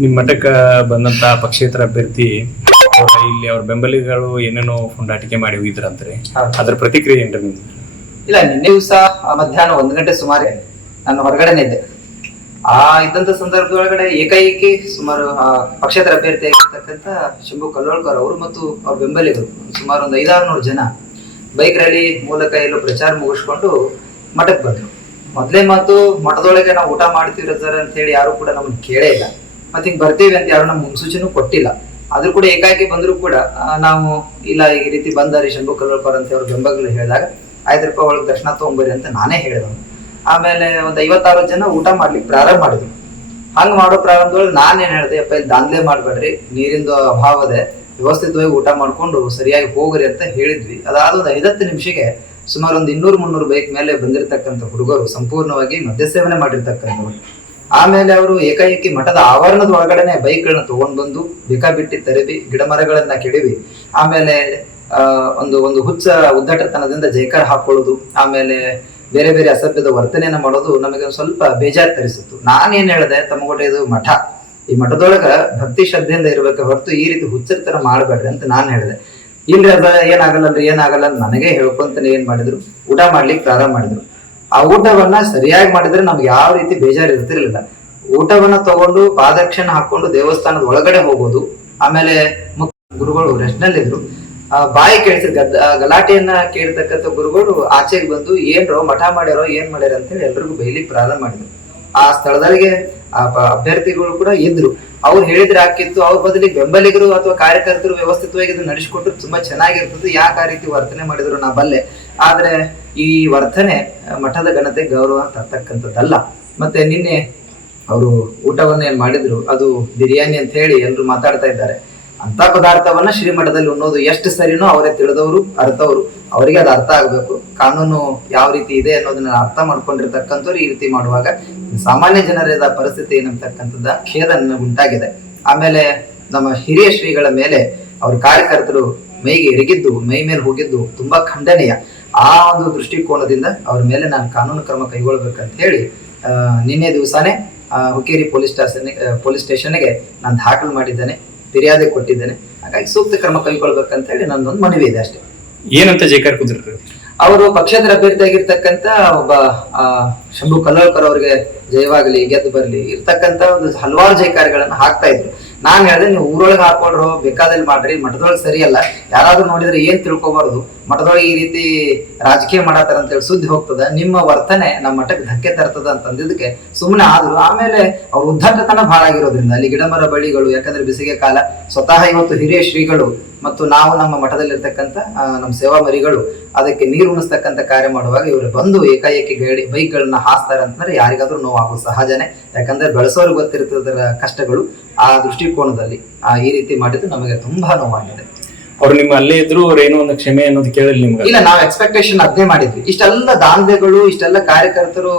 ನಿಮ್ಮ ಮಠಕ್ಕೆ ಬಂದಂತ ಪಕ್ಷೇತರ ಅಭ್ಯರ್ಥಿ ಇಲ್ಲಿ ಅವ್ರ ಬೆಂಬಲಿಗರು ಏನೇನೋ ಪುಂಡಾಟಿಕೆ ಮಾಡಿ ಹೋಗಿದ್ರಂತ್ರಿ, ಅದ್ರ ಪ್ರತಿಕ್ರಿಯೆ ಏನ್ರಿ ನಿಮ್ದು? ಇಲ್ಲ, ನಿನ್ನೆ ದಿವಸ ಮಧ್ಯಾಹ್ನ 1 ಗಂಟೆ ಸುಮಾರು ನಾನು ಹೊರಗಡೆನೆ ಇದ್ದೆ. ಇದ್ದಂತ ಸಂದರ್ಭದೊಳಗಡೆ ಏಕಾಏಕಿ ಸುಮಾರು ಪಕ್ಷೇತರ ಅಭ್ಯರ್ಥಿ ಆಗಿರ್ತಕ್ಕಂಥ ಶಂಭು ಕಲ್ಲೋಳ್ಕರ್ ಅವರು ಮತ್ತು ಅವ್ರ ಬೆಂಬಲಿಗರು ಸುಮಾರು ಒಂದು 500-600 ಜನ ಬೈಕ್ ರ್ಯಾಲಿ ಮೂಲಕ ಎಲ್ಲೋ ಪ್ರಚಾರ ಮುಗಿಸ್ಕೊಂಡು ಮಠಕ್ಕೆ ಬಂದ್ರು. ಮೊದಲೇ ಮಾತು, ಮಠದೊಳಗೆ ನಾವು ಊಟ ಮಾಡ್ತೀವಿ ಸರ್ ಅಂತ ಹೇಳಿ ಯಾರು ಕೂಡ ನಮ್ಮನ್ನು ಕೇಳೇ ಇಲ್ಲ. ಮತ್ತೆ ಹಿಂಗ್ ಬರ್ತೀವಿ ಅಂತ ಯಾರು ನಮ್ಗೆ ಮುನ್ಸೂಚನೆ ಕೊಟ್ಟಿಲ್ಲ. ಆದ್ರೂ ಕೂಡ ಏಕಾಏಕಿ ಬಂದ್ರು ಕೂಡ ನಾವು ಇಲ್ಲ ಈ ರೀತಿ ಬಂದಾರಿ ಶಂಭು ಕಲ್ಲೋಳ್ಕರ್ ಅಂತ ಅವ್ರ ಬೆಂಬಲಿಗರು ಹೇಳಿದಾಗ ₹5 ಒಳಗೆ ದರ್ಶನ ತಗೊಂಬರಿ ಅಂತ ನಾನೇ ಹೇಳಿದವನು. ಆಮೇಲೆ ಒಂದು 56 ಜನ ಊಟ ಮಾಡ್ಲಿಕ್ಕೆ ಪ್ರಾರಂಭ ಮಾಡಿದ್ರು. ಹಂಗ್ ಮಾಡೋ ಪ್ರಾರಂಭದೊಳಗೆ ನಾನೇನ್ ಹೇಳಿದೆ, ಅಪ್ಪ ಇಲ್ಲಿ ದಾಂಧಲೆ ಮಾಡ್ಬೇಡ್ರಿ, ನೀರಿಂದು ಅಭಾವ ಇದೆ, ವ್ಯವಸ್ಥಿತವಾಗಿ ಊಟ ಮಾಡ್ಕೊಂಡು ಸರಿಯಾಗಿ ಹೋಗ್ರಿ ಅಂತ ಹೇಳಿದ್ವಿ. ಅದಾದ ಒಂದು 5-10 ನಿಮಿಷಕ್ಕೆ ಸುಮಾರು ಒಂದು 200-300 ಬೈಕ್ ಮೇಲೆ ಬಂದಿರತಕ್ಕಂಥ ಹುಡುಗರು ಸಂಪೂರ್ಣವಾಗಿ ಮದ್ಯ ಸೇವನೆ ಮಾಡಿರ್ತಕ್ಕಂಥವ್ರು. ಆಮೇಲೆ ಅವರು ಏಕಾಏಕಿ ಮಠದ ಆವರಣದ ಒಳಗಡೆನೆ ಬೈಕ್ಗಳನ್ನ ತಗೊಂಡ್ ಬಂದು ಬೇಕಾಬಿಟ್ಟಿ ತೆರವಿ ಗಿಡ ಮರಗಳನ್ನ ಕೆಡವಿ ಆಮೇಲೆ ಒಂದು ಹುಚ್ಚ ಉದ್ದಟತನದಿಂದ ಜೈಕಾರ ಹಾಕೊಳ್ಳೋದು, ಆಮೇಲೆ ಬೇರೆ ಬೇರೆ ಅಸಭ್ಯದ ವರ್ತನೆಯನ್ನ ಮಾಡೋದು ನಮಗೆ ಸ್ವಲ್ಪ ಬೇಜಾರು ತರಿಸಿತ್ತು. ನಾನೇನ್ ಹೇಳಿದೆ, ತಮ್ಮಗೊಟ್ಟೆ ಇದು ಮಠ, ಈ ಮಠದೊಳಗ ಭಕ್ತಿ ಶ್ರದ್ಧೆಯಿಂದ ಇರ್ಬೇಕು ಹೊರತು ಈ ರೀತಿ ಹುಚ್ಚರ ತರ ಮಾಡ್ಬೇಡ್ರಿ ಅಂತ ನಾನು ಹೇಳಿದೆ. ಇಲ್ರಿ ಅದ ಏನಾಗಲ್ಲ ಅಂತ ನನಗೆ ಹೇಳ್ಕೊಂತಾನೆ ಏನ್ ಮಾಡಿದ್ರು, ಊಟ ಮಾಡ್ಲಿಕ್ಕೆ ಪ್ರಾರಂಭ ಮಾಡಿದ್ರು. ಆ ಊಟವನ್ನ ಸರಿಯಾಗಿ ಮಾಡಿದ್ರೆ ನಮ್ಗೆ ಯಾವ ರೀತಿ ಬೇಜಾರು ಇರ್ತಿರ್ಲಿಲ್ಲ. ಊಟವನ್ನ ತಗೊಂಡು ಪಾದಕ್ಷಿಣೆ ಹಾಕೊಂಡು ದೇವಸ್ಥಾನದ ಒಳಗಡೆ ಹೋಗೋದು, ಆಮೇಲೆ ಗುರುಗಳು ರೆಸ್ಟ್ ನಲ್ಲಿದ್ರು. ಬಾಯಿ ಕೇಳಿಸಿದ ಗಲಾಟೆಯನ್ನ ಕೇಳಿರ್ತಕ್ಕಂಥ ಗುರುಗಳು ಆಚೆಗೆ ಬಂದು ಏನ್ರೋ ಮಠ ಮಾಡ್ಯಾರೋ ಏನ್ ಮಾಡ್ಯಾರ ಅಂತ ಹೇಳಿ ಎಲ್ರಿಗೂ ಬೈಲಿಕ್ಕೆ ಪ್ರಾರಂಭ ಮಾಡಿದ್ರು. ಆ ಸ್ಥಳದೊಳಗೆ ಅಭ್ಯರ್ಥಿಗಳು ಕೂಡ ಇದ್ರು. ಅವ್ರು ಹೇಳಿದ್ರೆ ಹಾಕಿತ್ತು, ಅವ್ರ ಬದಲಿಗೆ ಬೆಂಬಲಿಗರು ಅಥವಾ ಕಾರ್ಯಕರ್ತರು ವ್ಯವಸ್ಥಿತವಾಗಿ ಇದು ನಡೆಸಿಕೊಟ್ರು ತುಂಬಾ ಚೆನ್ನಾಗಿರ್ತದೆ. ಯಾಕೆ ಆ ರೀತಿ ವರ್ತನೆ ಮಾಡಿದ್ರು ನಾ ಬಲ್ಲೆ, ಆದ್ರೆ ಈ ವರ್ತನೆ ಮಠದ ಘನತೆ ಗೌರವ ತರ್ತಕ್ಕಂಥದ್ದಲ್ಲ. ಮತ್ತೆ ನಿನ್ನೆ ಅವರು ಊಟವನ್ನ ಏನ್ ಮಾಡಿದ್ರು, ಅದು ಬಿರಿಯಾನಿ ಅಂತ ಹೇಳಿ ಎಲ್ರು ಮಾತಾಡ್ತಾ ಇದ್ದಾರೆ. ಅಂತ ಪದಾರ್ಥವನ್ನ ಶ್ರೀಮಠದಲ್ಲಿ ಉಣ್ಣೋದು ಎಷ್ಟು ಸರಿನೋ ಅವರೇ ತಿಳಿದವರು ಅರ್ಥವರು, ಅವರಿಗೆ ಅದು ಅರ್ಥ ಆಗ್ಬೇಕು. ಕಾನೂನು ಯಾವ ರೀತಿ ಇದೆ ಅನ್ನೋದನ್ನ ಅರ್ಥ ಮಾಡ್ಕೊಂಡಿರ್ತಕ್ಕಂಥವ್ರು ಈ ರೀತಿ ಮಾಡುವಾಗ ಸಾಮಾನ್ಯ ಜನರ ಪರಿಸ್ಥಿತಿ ಏನಂತಕ್ಕಂಥದ್ದ ಖೇದ ಉಂಟಾಗಿದೆ. ಆಮೇಲೆ ನಮ್ಮ ಹಿರಿಯ ಶ್ರೀಗಳ ಮೇಲೆ ಅವ್ರ ಕಾರ್ಯಕರ್ತರು ಮೈಗೆ ಎರಗಿದ್ದು, ಮೈ ಮೇಲೆ ಹೋಗಿದ್ದು ತುಂಬಾ ಖಂಡನೀಯ. ಆ ಒಂದು ದೃಷ್ಟಿಕೋನದಿಂದ ಅವ್ರ ಮೇಲೆ ನಾನು ಕಾನೂನು ಕ್ರಮ ಕೈಗೊಳ್ಬೇಕಂತ ಹೇಳಿ ನಿನ್ನೆ ದಿವಸನೇ ಹುಕ್ಕೇರಿ ಪೊಲೀಸ್ ಸ್ಟೇಷನ್ಗೆ ನಾನು ದಾಖಲು ಮಾಡಿದ್ದೇನೆ, ಫಿರ್ಯಾದಿ ಕೊಟ್ಟಿದ್ದೇನೆ. ಹಾಗಾಗಿ ಸೂಕ್ತ ಕ್ರಮ ಕೈಗೊಳ್ಬೇಕಂತ ಹೇಳಿ ನನ್ನೊಂದು ಮನವಿ ಇದೆ ಅಷ್ಟೇ. ಏನಂತ ಜೈಕಾರ ಕುದುರ್ರಿ? ಅವರು ಪಕ್ಷೇತರ ಅಭ್ಯರ್ಥಿ ಆಗಿರ್ತಕ್ಕಂಥ ಒಬ್ಬ ಶಂಭು ಕಲ್ಲೋಳ್ಕರ್ ಅವ್ರಿಗೆ ಜಯವಾಗಲಿ, ಗೆದ್ದು ಬರ್ಲಿ ಇರ್ತಕ್ಕಂಥ ಒಂದು ಹಲವಾರು ಜೈಕಾರಗಳನ್ನ ಹಾಕ್ತಾ ಇದ್ರು. ನಾನ್ ಹೇಳಿದೆ, ನೀವು ಊರೊಳಗೆ ಹಾಕೊಳ್ರು, ಬೇಕಾದಲ್ಲಿ ಮಾಡ್ರಿ, ಮಠದೊಳಗೆ ಸರಿಯಲ್ಲ. ಯಾರಾದ್ರೂ ನೋಡಿದ್ರೆ ಏನ್ ತಿಳ್ಕೊಬಾರ್ದು, ಮಠದೊಳಗೆ ಈ ರೀತಿ ರಾಜಕೀಯ ಮಾಡತ್ತಾರ ಅಂತ ಹೇಳಿ ಸುದ್ದಿ ಹೋಗ್ತದ, ನಿಮ್ಮ ವರ್ತನೆ ನಮ್ಮ ಮಠಕ್ಕೆ ಧಕ್ಕೆ ತರ್ತದ ಅಂತಂದಿದ್ದಕ್ಕೆ ಸುಮ್ಮನೆ ಆದ್ರು. ಆಮೇಲೆ ಅವ್ರ ಉದ್ದಟತನ ಬಹಳ ಆಗಿರೋದ್ರಿಂದ ಅಲ್ಲಿ ಗಿಡಮರ ಬಳ್ಳಿಗಳು, ಯಾಕಂದ್ರೆ ಬಿಸಿಗೆ ಕಾಲ, ಸ್ವತಃ ಇವತ್ತು ಹಿರಿಯ ಶ್ರೀಗಳು ಮತ್ತು ನಾವು ನಮ್ಮ ಮಠದಲ್ಲಿರ್ತಕ್ಕಂಥ ನಮ್ಮ ಸೇವಾ ಮರಿಗಳು ಅದಕ್ಕೆ ನೀರು ಉಣಿಸ್ತಕ್ಕಂಥ ಕಾರ್ಯ ಮಾಡುವಾಗ ಇವರು ಬಂದು ಏಕಾಏಕಿ ಬೈಕ್ಗಳನ್ನ ಹಾಸ್ತಾರೆ ಅಂತಂದ್ರೆ ಯಾರಿಗಾದ್ರೂ ನೋವಾಗೋದು ಸಹಜನೇ. ಯಾಕಂದ್ರೆ ಬೆಳೆಸೋರಿಗೆ ಗೊತ್ತಿರ್ತದರ ಕಷ್ಟಗಳು. ಆ ದೃಷ್ಟಿಕೋನದಲ್ಲಿ ಈ ರೀತಿ ಮಾಡಿದ್ದು ನಮಗೆ ತುಂಬಾ ನೋವಾಗಿದೆ. ಅವ್ರು ನಿಮ್ಮ ಅಲ್ಲೇ ಇದ್ರು, ಅವ್ರು ಏನೋ ಒಂದು ಕ್ಷಮೆ ಅನ್ನೋದು ಕೇಳಲಿ ನಿಮ್ಗೆ? ಇಲ್ಲ, ನಾವು ಎಕ್ಸ್ಪೆಕ್ಟೇಷನ್ ಅದನ್ನೇ ಮಾಡಿದ್ವಿ. ಇಷ್ಟೆಲ್ಲ ದಾಂಧೆಗಳು, ಇಷ್ಟೆಲ್ಲ ಕಾರ್ಯಕರ್ತರು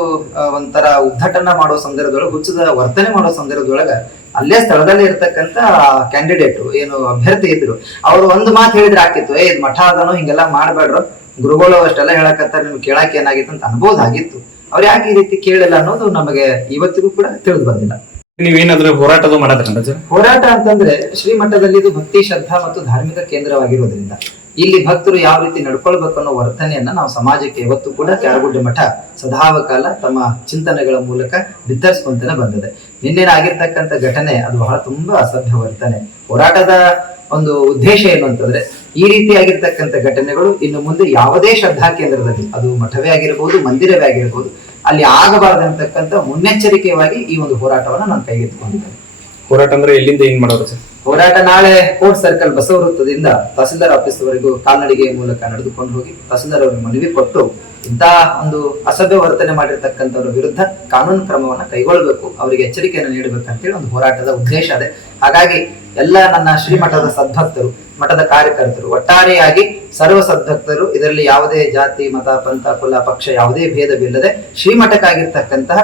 ಒಂಥರ ಉದ್ದಟನ ಮಾಡೋ ಸಂದರ್ಭದೊಳಗೆ, ಹುಚ್ಚದ ವರ್ತನೆ ಮಾಡೋ ಸಂದರ್ಭದೊಳಗ ಅಲ್ಲೇ ಸ್ಥಳದಲ್ಲಿ ಇರ್ತಕ್ಕಂಥ ಕ್ಯಾಂಡಿಡೇಟ್ ಏನು ಅಭ್ಯರ್ಥಿ ಇದ್ರು, ಅವ್ರು ಒಂದು ಮಾತು ಹೇಳಿದ್ರೆ ಹಾಕಿತ್ತು, ಇದು ಮಠ ಅದನೋ ಹಿಂಗೆಲ್ಲ ಮಾಡ್ಬೇಡ್ರು, ಗುರುಗಳು ಅಷ್ಟೆಲ್ಲ ಹೇಳಕತ್ತಾರ, ನಿಮ್ಗೆ ಕೇಳಾಕ ಏನಾಗಿತ್ತು ಅಂತ ಅನ್ಬೋದಾಗಿತ್ತು. ಅವ್ರು ಯಾಕೆ ಈ ರೀತಿ ಕೇಳಿಲ್ಲ ಅನ್ನೋದು ನಮಗೆ ಇವತ್ತಿಗೂ ಕೂಡ ತಿಳಿದು ಬಂದಿಲ್ಲ. ನೀವೇನಾದ್ರೂ ಹೋರಾಟದ ಮಾಡೋದ್ರಿಂದ? ಹೋರಾಟ ಅಂತಂದ್ರೆ ಶ್ರೀಮಠದಲ್ಲಿ ಇದು ಭಕ್ತಿ ಶ್ರದ್ಧಾ ಮತ್ತು ಧಾರ್ಮಿಕ ಕೇಂದ್ರವಾಗಿರೋದ್ರಿಂದ ಇಲ್ಲಿ ಭಕ್ತರು ಯಾವ ರೀತಿ ನಡ್ಕೊಳ್ಬೇಕು ಅನ್ನೋ ವರ್ತನೆಯನ್ನ ನಾವು ಸಮಾಜಕ್ಕೆ ಯಾವತ್ತೂ ಕೂಡ ಕ್ಯಾರಗುಡ್ಡೆ ಮಠ ಸದಾವಕಾಲ ತಮ್ಮ ಚಿಂತನೆಗಳ ಮೂಲಕ ಬಿತ್ತರಿಸ್ಕೊಂತಾನೆ ಬಂದಿದೆ. ನಿನ್ನೆನ ಆಗಿರ್ತಕ್ಕಂಥ ಘಟನೆ ಅದು ಬಹಳ ತುಂಬಾ ಅಸಭ್ಯ ವರ್ತನೆ. ಹೋರಾಟದ ಒಂದು ಉದ್ದೇಶ ಏನು ಅಂತಂದ್ರೆ, ಈ ರೀತಿಯಾಗಿರ್ತಕ್ಕಂಥ ಘಟನೆಗಳು ಇನ್ನು ಮುಂದೆ ಯಾವುದೇ ಶ್ರದ್ಧಾ ಕೇಂದ್ರದಲ್ಲಿ, ಅದು ಮಠವೇ ಆಗಿರ್ಬೋದು, ಮಂದಿರವೇ ಆಗಿರ್ಬೋದು, ಅಲ್ಲಿ ಆಗಬಾರದಂತಕ್ಕಂಥ ಮುನ್ನೆಚ್ಚರಿಕೆಯಾಗಿ ಈ ಒಂದು ಹೋರಾಟವನ್ನ ನಾನು ಕೈಗೆತ್ತಿಕೊಂಡಿದ್ದೇನೆ. ಹೋರಾಟ ಅಂದ್ರೆ ಎಲ್ಲಿಂದ ಏನ್ ಮಾಡೋದು ಸರ್? ಹೋರಾಟ ನಾಳೆ ಕೋರ್ಟ್ ಸರ್ಕಲ್ ಬಸವ ವೃತ್ತದಿಂದ ತಹಸೀಲ್ದಾರ್ ಆಫೀಸ್ ವರೆಗೂ ಕಾಲ್ನಡಿಗೆ ಮೂಲಕ ನಡೆದುಕೊಂಡು ಹೋಗಿ ತಹಸೀಲ್ದಾರ್ ಅವರಿಗೆ ಮನವಿ ಕೊಟ್ಟು ಇಂಥ ಒಂದು ಅಸಭ್ಯ ವರ್ತನೆ ಮಾಡಿರ್ತಕ್ಕಂಥವ್ರ ವಿರುದ್ಧ ಕಾನೂನು ಕ್ರಮವನ್ನ ಕೈಗೊಳ್ಳಬೇಕು, ಅವರಿಗೆ ಎಚ್ಚರಿಕೆಯನ್ನು ನೀಡಬೇಕಂತೇಳಿ ಒಂದು ಹೋರಾಟದ ಉದ್ದೇಶ ಇದೆ. ಹಾಗಾಗಿ ಎಲ್ಲ ನನ್ನ ಶ್ರೀಮಠದ ಸದ್ಭಕ್ತರು, ಮಠದ ಕಾರ್ಯಕರ್ತರು, ಒಟ್ಟಾರೆಯಾಗಿ ಸರ್ವ ಸದ್ಭಕ್ತರು, ಇದರಲ್ಲಿ ಯಾವುದೇ ಜಾತಿ, ಮತ, ಪಂಥ, ಕುಲ, ಪಕ್ಷ ಯಾವುದೇ ಭೇದವಿಲ್ಲದೆ ಶ್ರೀಮಠಕ್ಕಾಗಿರ್ತಕ್ಕಂತಹ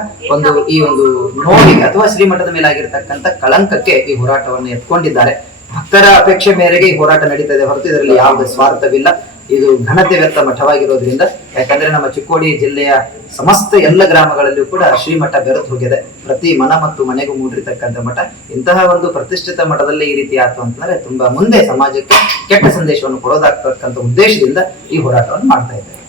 ಈ ಒಂದು ನೋವಿಗೆ ಅಥವಾ ಶ್ರೀಮಠದ ಮೇಲೆ ಆಗಿರ್ತಕ್ಕಂಥ ಕಳಂಕಕ್ಕೆ ಈ ಹೋರಾಟವನ್ನು ಎತ್ಕೊಂಡಿದ್ದಾರೆ. ಭಕ್ತರ ಅಪೇಕ್ಷೆ ಮೇರೆಗೆ ಈ ಹೋರಾಟ ನಡೀತಾ ಇದೆ ಹೊರತು ಇದರಲ್ಲಿ ಯಾವುದೇ ಸ್ವಾರ್ಥವಿಲ್ಲ. ಇದು ಘನತೆ ವ್ಯರ್ಥ ಮಠವಾಗಿರೋದ್ರಿಂದ, ಯಾಕಂದ್ರೆ ನಮ್ಮ ಚಿಕ್ಕೋಡಿ ಜಿಲ್ಲೆಯ ಸಮಸ್ತ ಎಲ್ಲ ಗ್ರಾಮಗಳಲ್ಲಿಯೂ ಕೂಡ ಶ್ರೀಮಠ ಬೆರೆತು ಹೋಗಿದೆ. ಪ್ರತಿ ಮನ ಮತ್ತು ಮನೆಗೂ ಮೂಡಿರ್ತಕ್ಕಂಥ ಮಠ. ಇಂತಹ ಒಂದು ಪ್ರತಿಷ್ಠಿತ ಮಠದಲ್ಲಿ ಈ ರೀತಿ ಆಯ್ತು ಅಂತಂದ್ರೆ ತುಂಬಾ ಮುಂದೆ ಸಮಾಜಕ್ಕೆ ಕೆಟ್ಟ ಸಂದೇಶವನ್ನು ಕೊಡೋದಾಗ್ತಕ್ಕಂಥ ಉದ್ದೇಶದಿಂದ ಈ ಹೋರಾಟವನ್ನು ಮಾಡ್ತಾ ಇದ್ದಾರೆ.